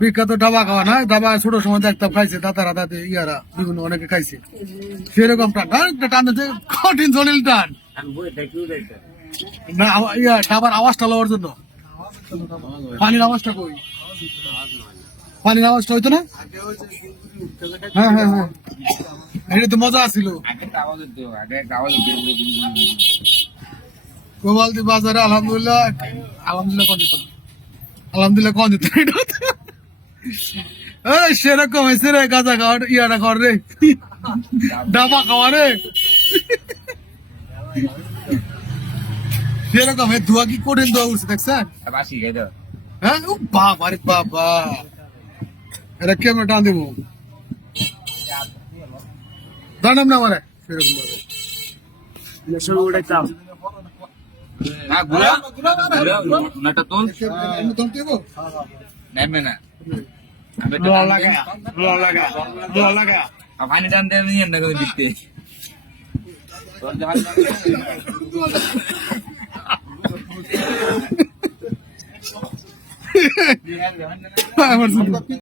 বিখ্যাত ডাবা খাওয়া না, ডাবা ছোট সময় দেখতাম খাইছে দাদারা দাদি ইয়ারা বিভিন্ন অনেকে খাইছে সেরকম টান টানতে কঠিন জলিল টান না ইয়া ডাবার আওয়াজটা লওয়ার জন্য। পানির আওয়াজটা কই, পানির আওয়াজটা হইতো না? হ্যাঁ হ্যাঁ হ্যাঁ, এটা তো মজা আছিল। গোপালদি বাজারে আলহামদুলিল্লাহ আলহামদুলিল্লাহ কন দিত, আলহামদুলিল্লাহ কন দিত। সেরকম হয়েছে রে, গাঁজা খাওয়ার ইয়াটা খাওয়ার রে, ডাবা খাওয়া রে সেরকম। ধোয়া কি কঠিন ধোয়া উঠছে দেখছেন? হ্যাঁ বাবা আরে বাবা, এটা কেমন টান দিব জানাম না মানে সেরকম পানি টান দিয়ে নিয়ে না দিতে ভাবে